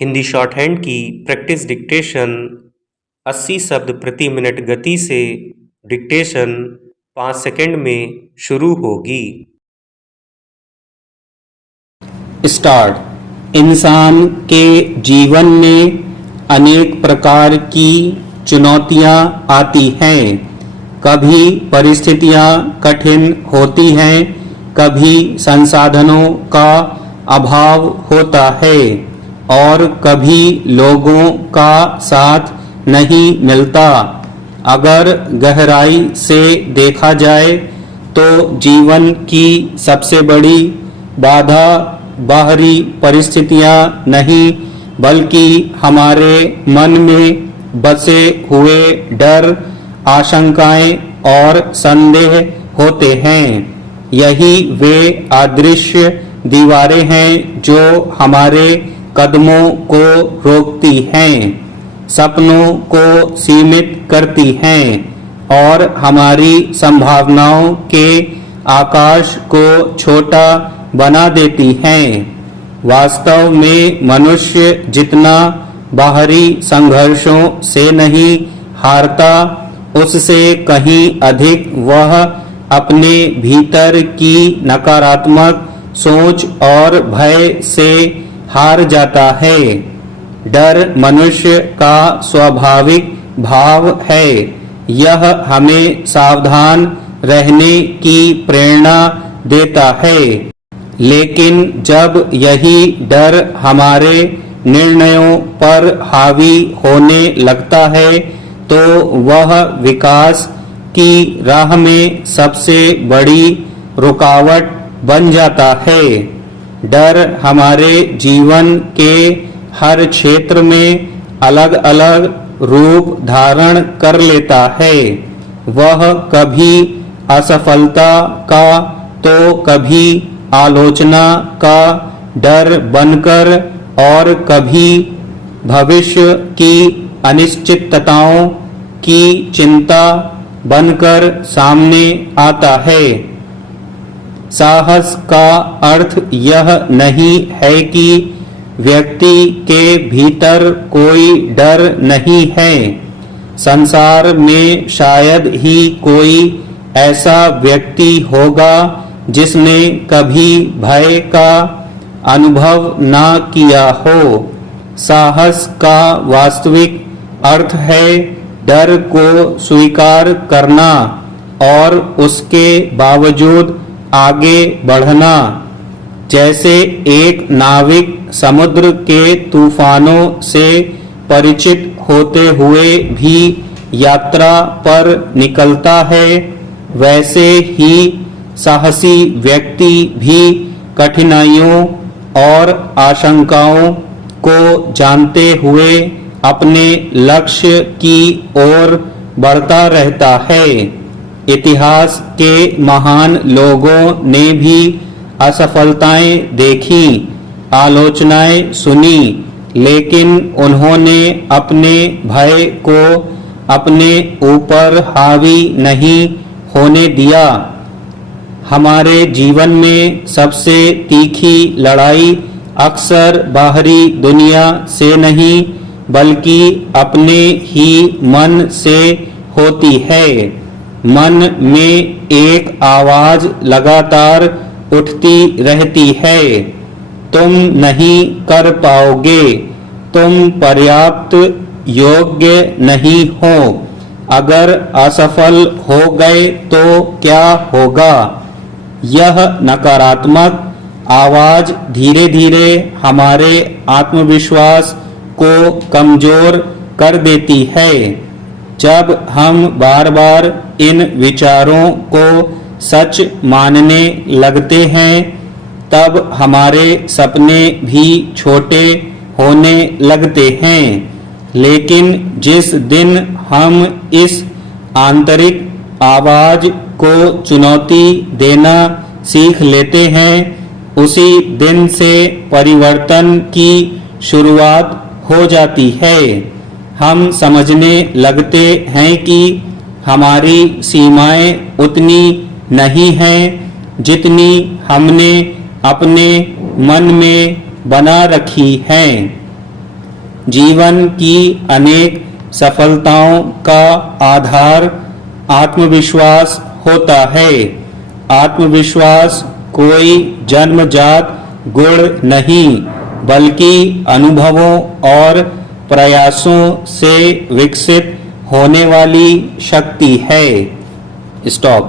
Hindi short hand की practice dictation 80 शब्द प्रति मिनट गति से डिक्टेशन 5 सेकंड में शुरू होगी। स्टार्ट। इंसान के जीवन में अनेक प्रकार की चुनौतियां आती हैं। कभी परिस्थितियां कठिन होती हैं, कभी संसाधनों का अभाव होता है और कभी लोगों का साथ नहीं मिलता। अगर गहराई से देखा जाए तो जीवन की सबसे बड़ी बाधा बाहरी परिस्थितियां नहीं बल्कि हमारे मन में बसे हुए डर, आशंकाएं और संदेह होते हैं। यही वे अदृश्य दीवारें हैं जो हमारे कदमों को रोकती हैं, सपनों को सीमित करती हैं और हमारी संभावनाओं के आकाश को छोटा बना देती हैं। वास्तव में मनुष्य जितना बाहरी संघर्षों से नहीं हारता, उससे कहीं अधिक वह अपने भीतर की नकारात्मक सोच और भय से हार जाता है। डर मनुष्य का स्वाभाविक भाव है। यह हमें सावधान रहने की प्रेरणा देता है, लेकिन जब यही डर हमारे निर्णयों पर हावी होने लगता है तो वह विकास की राह में सबसे बड़ी रुकावट बन जाता है। डर हमारे जीवन के हर क्षेत्र में अलग अलग रूप धारण कर लेता है। वह कभी असफलता का तो कभी आलोचना का डर बनकर और कभी भविष्य की अनिश्चितताओं की चिंता बनकर सामने आता है। साहस का अर्थ यह नहीं है कि व्यक्ति के भीतर कोई डर नहीं है। संसार में शायद ही कोई ऐसा व्यक्ति होगा जिसने कभी भय का अनुभव ना किया हो। साहस का वास्तविक अर्थ है डर को स्वीकार करना और उसके बावजूद आगे बढ़ना। जैसे एक नाविक समुद्र के तूफानों से परिचित होते हुए भी यात्रा पर निकलता है, वैसे ही साहसी व्यक्ति भी कठिनाइयों और आशंकाओं को जानते हुए अपने लक्ष्य की ओर बढ़ता रहता है। इतिहास के महान लोगों ने भी असफलताएं देखी, आलोचनाएं सुनी, लेकिन उन्होंने अपने भय को अपने ऊपर हावी नहीं होने दिया। हमारे जीवन में सबसे तीखी लड़ाई अक्सर बाहरी दुनिया से नहीं बल्कि अपने ही मन से होती है। मन में एक आवाज लगातार उठती रहती है, तुम नहीं कर पाओगे, तुम पर्याप्त योग्य नहीं हो, अगर असफल हो गए तो क्या होगा। यह नकारात्मक आवाज धीरे धीरे हमारे आत्मविश्वास को कमजोर कर देती है। जब हम बार बार इन विचारों को सच मानने लगते हैं, तब हमारे सपने भी छोटे होने लगते हैं। लेकिन जिस दिन हम इस आंतरिक आवाज को चुनौती देना सीख लेते हैं, उसी दिन से परिवर्तन की शुरुआत हो जाती है। हम समझने लगते हैं कि हमारी सीमाएं उतनी नहीं हैं जितनी हमने अपने मन में बना रखी हैं। जीवन की अनेक सफलताओं का आधार आत्मविश्वास होता है। आत्मविश्वास कोई जन्मजात गुण नहीं, बल्कि अनुभवों और प्रयासों से विकसित होने वाली शक्ति है। स्टॉप।